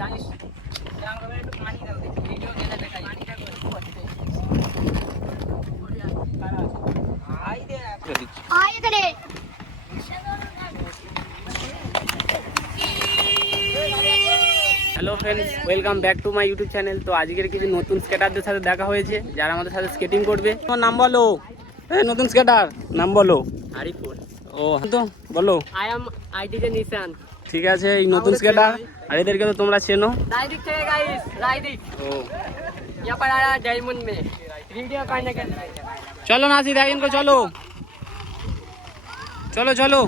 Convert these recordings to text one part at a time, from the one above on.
জানিস একটু পানি দাও ভিডিও গেলে দেখাই পানিটা করতে আই দে আই দে hello friends, welcome back to my YouTube channel. তো আজকের কিছু নতুন স্কেটারদের সাথে দেখা হয়েছে যারা আমাদের সাথে স্কেটিং করবে। তোমার নাম বলো। নতুন স্কেটার নাম বলো। আরিফুল। ও তো বলো। আই এম আইডিজে নিশান। ঠিক আছে, এই নতুন স্কেটার আর এদেরকে তো তোমরা চেনো। राइडिक से गाइस राइडिक ও यहाँ पर आया डायमंड में वीडियो करने के लिए। চলো নাসিদ, ইनको চলো চলো চলো।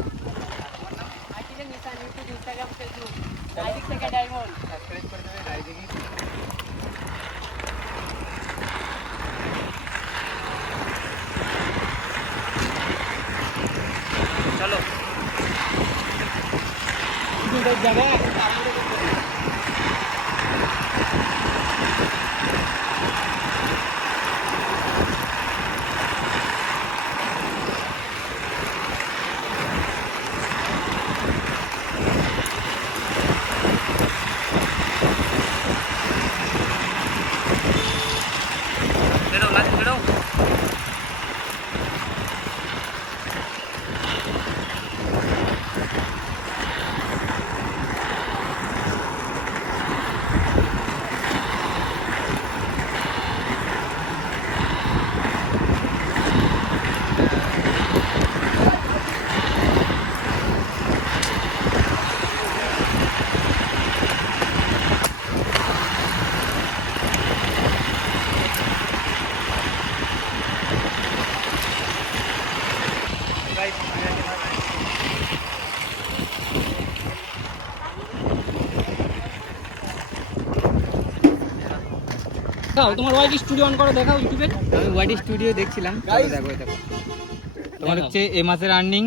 आईडी निशान यूट्यूब इंस्टाग्राम फेसबुक राइडिक से डायमंड सब्सक्राइब कर देना राइडिक চলো जगह বেরো নাসিদ বেরো। তোমার ওয়াইড স্টুডিও অন করে দেখাও ইউটিউবে। আমি ওয়াইড স্টুডিও দেখছিলাম। দেখো দেখো তোমার হচ্ছে এই মাসের আর্নিং